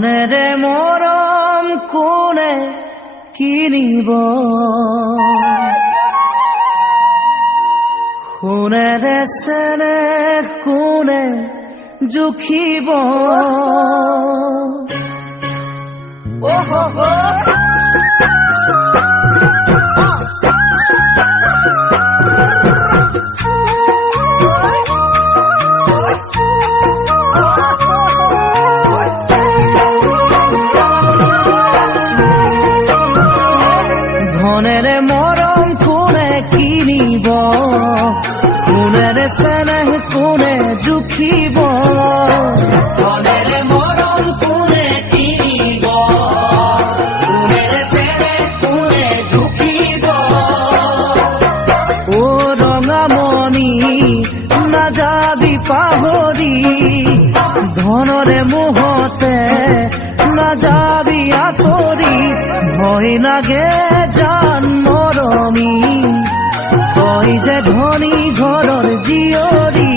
ধনেৰে মৰম কোনে কিনিব, সোণেৰে চেনেহ কোনে জুখিব। ধনেৰে মৰম কোনে কিনিব, সোণেৰে চেনেহ কোনে জুখিব। ধনেৰে মৰম কোনে কিনিব, সোণেৰে চেনেহ কোনে জুখিব। ও ৰঙামণি নাযাবি পাহৰি, ধনৰে মোহতে নাযাবি আঁতৰি। ভয় লাগে জান মৰমী, তই যে ধনী ঘৰৰ জীয়ৰী।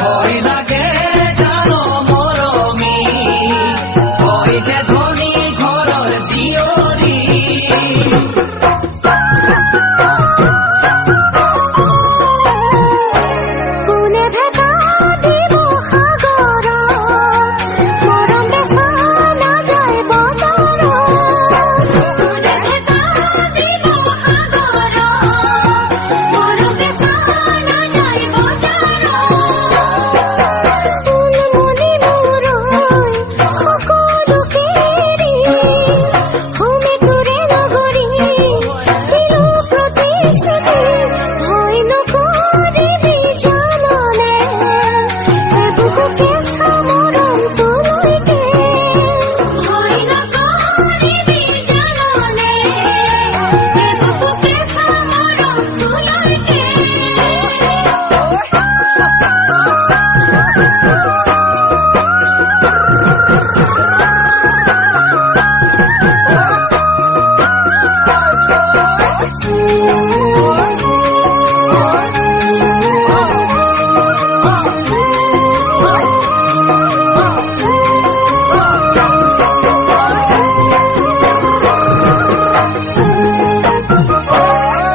ভয় লাগে জান মৰমী, তই যে ধনী ঘৰৰ জীয়ৰী।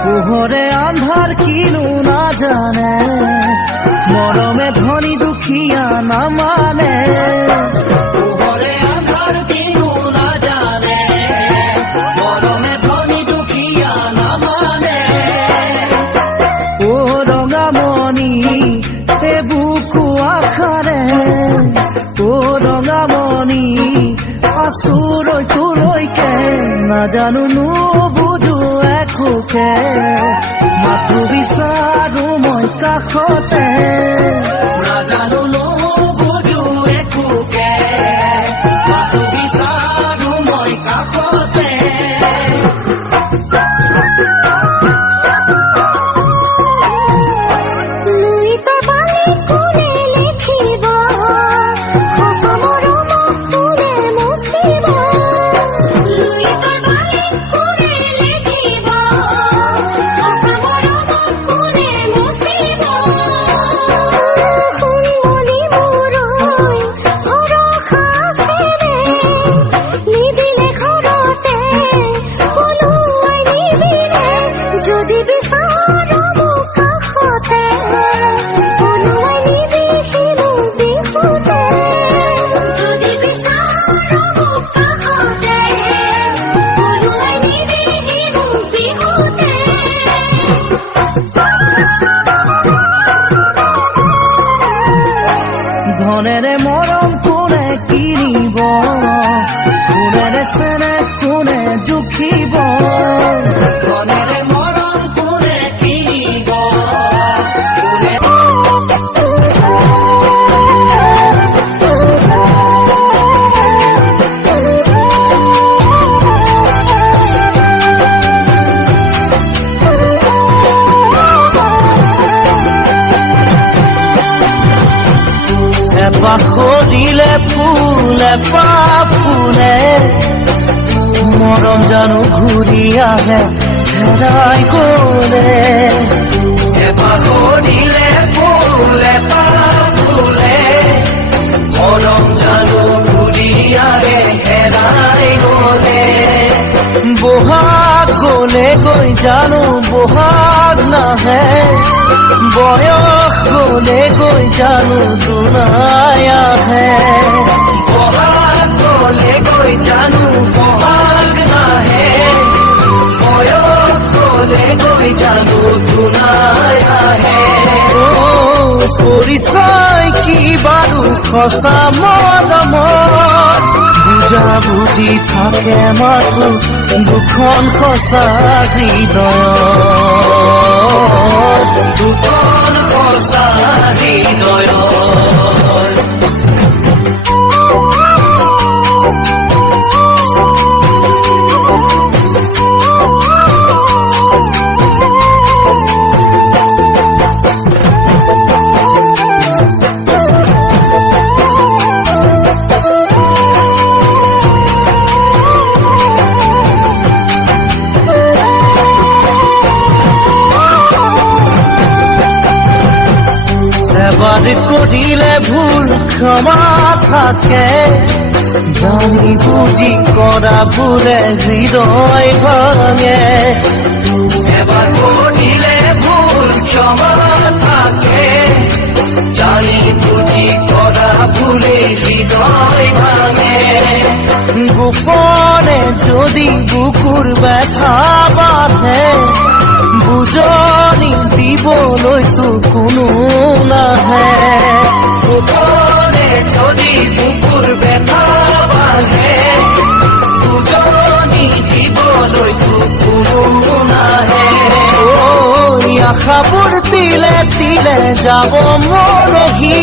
পোহৰে আন্ধাৰ কিনো নাজানে, মৰমে ধনী দুখীয়া নামানে। পোহৰে আন্ধাৰ কিনো নাজানে, মৰমে ধনী দুখীয়া নামানে। ও ৰঙামণি এ বুকু আখাৰে, ও ৰঙামণি আচুৰৈ তোলৈকে। নাজানো নুবুজো একোকে, মাথো বিচাৰো মই কাষতে। নাজানো নুবুজো একোকে, মাথো বিচাৰো মই কাষতে। ধনেৰে মৰম কোনে কিনিব, সোণেৰে চেনেহ কোনে জুখিব। ধনেৰে মৰম কোনে কিনিব, পাহৰিলে ফুলে ফুলে, মৰম জানো ঘূৰি আহে হেৰাই গলে। পাহৰিলে ফুলে ফুলে, মৰম জানো ঘূৰি বহাগ গলে গৈ জানো বহাগ নাহে, বয়স গলে গৈ জানো দুনাই আহে। বহাগ গলে গৈ জানো বহাগ নাহে, বয়স গলে গৈ জানো দুনাই আহে। পৰিচয় কি বাৰু সঁচা মৰমৰ, বুজা বুজি থাকে মাথো দুখন সঁচা হৃদয়ত, দুখন সঁচা হৃদয়ত। এবাৰ কৰিলে ভুল ক্ষমা থাকে, জানি বুজি কৰা ভুলে হৃদয় ভাঙে। এবাৰ কৰিলে ভুল ক্ষমা থাকে, জানি বুজি কৰা ভুলে হৃদয় ভাঙে। গোপনে যদি বুকুৰ ব্যথা বাঁধে, বুজনি দিবলৈতো কোনো নাহে। গোপনে যদি বুকুৰ ব্যথা বাঁধে, বুজনি দিবলৈতো কোনো নাহে। আশাবোৰ তিলে তিলে যাব মৰহি,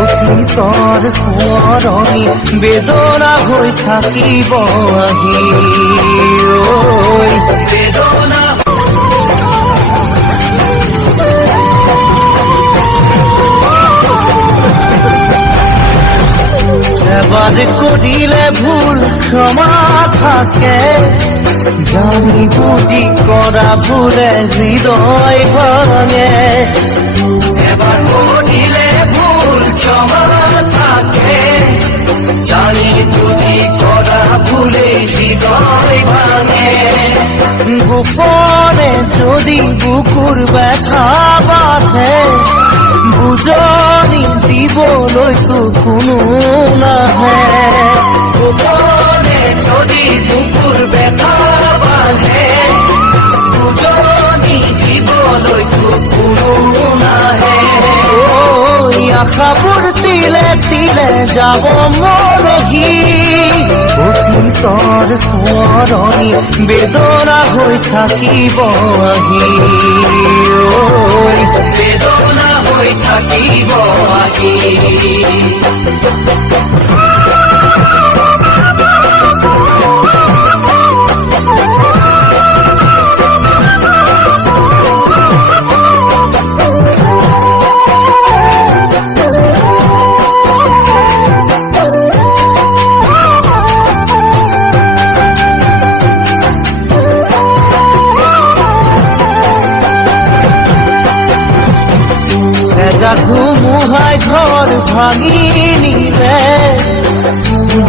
অতীতৰ সোঁৱৰণি বেদনা হৈ থাকিব আহি। বেদনা এবাৰ কৰিলে ভুল ক্ষমা থাকে, জানি বুজি কৰা ভুলে হৃদয় ভাঙে। এবাৰ কৰিলে ভুল ক্ষমা থাকে, জানি বুজি কৰা ভুলে হৃদয় ভাঙে। গোপনে যদি বুকুৰ ব্যথা বাঁধে, বুজনি দিবলৈতো কোনো নাহে। গোপনে যদি বুকুৰ ব্যথা বাঁধে, বুজনি দিবলৈতো কোনো নাহে। আশাবোৰ তিলে তিলে যাব মৰহি, অতীতৰ সোঁৱৰণি বেদনা হৈ থাকিব আহি। বেদনা হৈ থাকিব আহি। ধুমুহাই ঘৰ ভাঙি নিলে,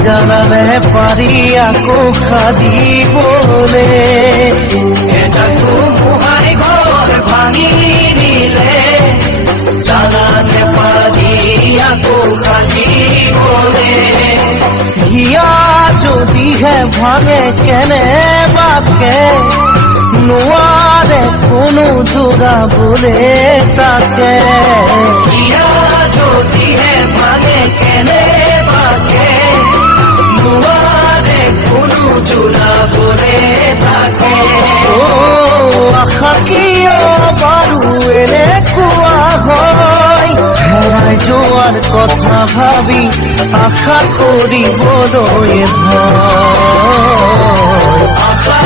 জানালে পাৰি আকৌ সাজিবলে। ধুমুহাই ঘৰ ভাঙি নিলে, জানালে পাৰি আকৌ সাজিবলে। হিয়া যদিহে ভাঙে কেনেবাকে, নোৱাৰে কোনো যোগাবলে তাকে। হিয়া যদিহে ভাঙে কেনেবাকে, নোৱাৰে কোনো যোগাবলে তাকে। আশা কিয় বাৰু এনেকুৱা হয়, হেৰাই যোৱাৰ কথা ভাবি আশা কৰিবলৈ ভয়। আশা